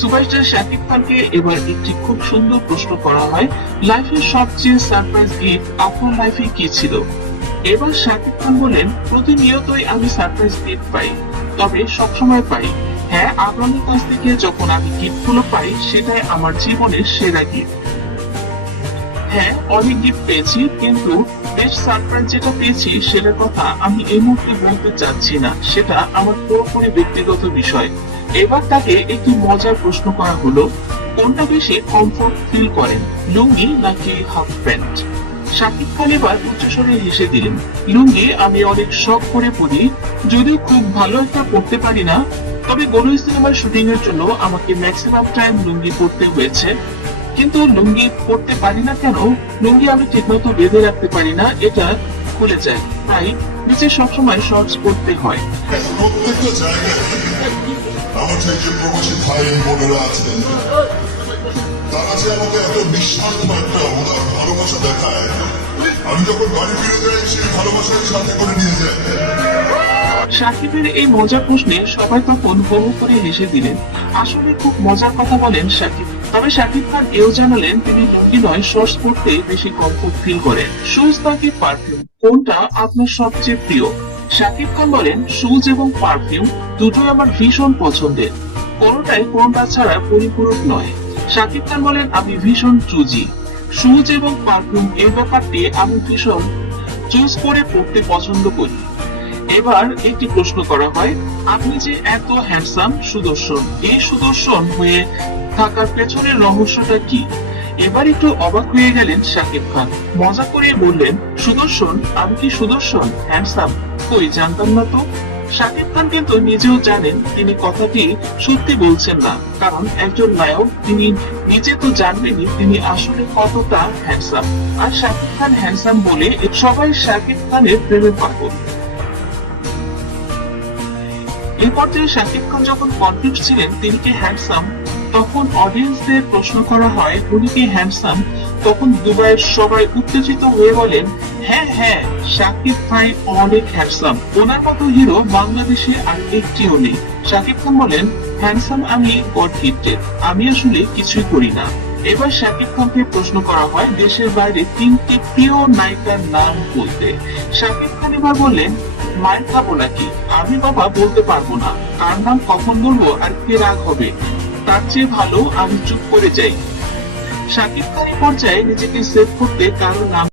Superstar Shakib খানকে এবার একটি খুব সুন্দর প্রশ্ন করা হয়, লাইফের সবচেয়ে সারপ্রাইজ গিফট আপনার লাইফে কি ছিল? এবার শাকিব খান বলেন, প্রতিনিয়তই আমি সারপ্রাইজ গিফট পাই, তবে সবসময় পাই। হ্যাঁ, আপনাদের কাছ থেকে যখন আমি গিফট গুলো পাই সেটাই আমার জীবনের সেরা গিফট। হ্যাঁ, অনেক গিফট পেয়েছি, কিন্তু বেস্ট সারপ্রাইজ যেটা পেয়েছি সেটার কথা আমি এই মুহূর্তে বলতে চাচ্ছি না, সেটা আমার পুরোপুরি ব্যক্তিগত বিষয়। এবার তাকে একটি মজার প্রশ্ন করা হলো, কোনটা বেশি কমফোর্ট ফিল করেন, লুঙ্গি নাকি হাফ প্যান্ট? শাকিব খান এবার উচ্চস্বরে হেসে দিলেন, লুঙ্গি আমি অনেক শখ করে পরি, যদিও খুব ভালো একটা পড়তে পারি না। তবে গোলু সিনেমার শুটিং এর জন্য আমাকে ম্যাক্সিমাম টাইম লুঙ্গি পরতে হয়েছে। কিন্তু লুঙ্গি পরতে পারি না কেন, লুঙ্গি আমি ঠিকমতো বেঁধে রাখতে পারি না, এটা খুলে যায়, তাই নিচে সবসময় শর্টস পরতে হয়। প্রত্যেকটা জায়গায় আমার যে প্রবাসী ভাই বোনেরা আছেন, তারা যে আমাকে এত নিঃস্বার্থ একটা ওনার ভালোবাসা দেখায়, আমি যখন বাড়ি ফিরে যাই সেই ভালোবাসার সাথে করে নিয়ে যায়। সাকিবের এই মজার প্রশ্নে সবাই তখন হো হো করে হেসে দিলেন। আসলে খুব মজার কথা বলেন সাকিব। তবে শাকিব খান এও জানালেন তিনি লুঙ্গি নয় শর্টস পরতে বেশি কমফোর্ট ফিল করেন। শুজ নাকি পারফিউম, কোনটা আপনার সবচেয়ে প্রিয়? শাকিব খান বলেন, শুজ এবং পারফিউম দুটোই আমার ভীষণ পছন্দের, কোনোটাই কোনটা ছাড়া পরিপূরক নয়। শাকিব খান বলেন, আমি ভীষণ চুজি, শুজ এবং পারফিউম এই ব্যাপারটি আমি ভীষণ চুজ করে পড়তে পছন্দ করি। এবার একটি প্রশ্ন করা হয়, আপনি যে এত হ্যান্ডসাম সুদর্শন, এই সুদর্শন হয়ে থাকার পেছনের রহস্যটা কি? এবার একটু অবাক হয়ে গেলেন শাকিব খান, মজা করে বললেন, সুদর্শন? আমি কি সুদর্শন, হ্যান্ডসাম? কই, জানতাম না তো। শাকিব খান কিন্তু নিজেও জানেন তিনি কথাটি সত্যি বলছেন না, কারণ একজন নায়ক, তিনি নিজে তো জানবেনই তিনি আসলে কতটা হ্যান্ডসাম। আর শাকিব খান হ্যান্ডসাম বলে সবাই শাকিব খানের প্রেমে পাগল। এই পর্যায়ে শাকিব খান যখন কনফিউজ ছিলেন তিনি কি হ্যান্ডসাম, তখন অডিয়েন্সদের প্রশ্ন করা হয় উনি কি হ্যান্ডসাম, তখন দুবাইয়ের সবাই উত্তেজিত হয়ে বলেন, হ্যাঁ হ্যাঁ, শাকিব ভাই অনেক হ্যান্ডসাম, ওনার মতো হিরো বাংলাদেশে আর একটিও নেই। শাকিব খান বলেন, হ্যান্ডসাম আমি গড গিফটেড, আমি আসলে কিছুই করি না। এবার শাকিব খানকে প্রশ্ন করা হয় দেশের বাইরে তিনটি প্রিয় নায়িকার নাম বলতে। শাকিব খান এবার বললেন, মায়ের খাবো নাকি, আমি বাবা বলতে পারবো না, কার নাম কখন বলবো আর কে রাগ হবে, তার চেয়ে ভালো আমি চুপ করে যাই। শাকিব খান পর্যায়ে নিজেকে সেভ করতে কারো নাম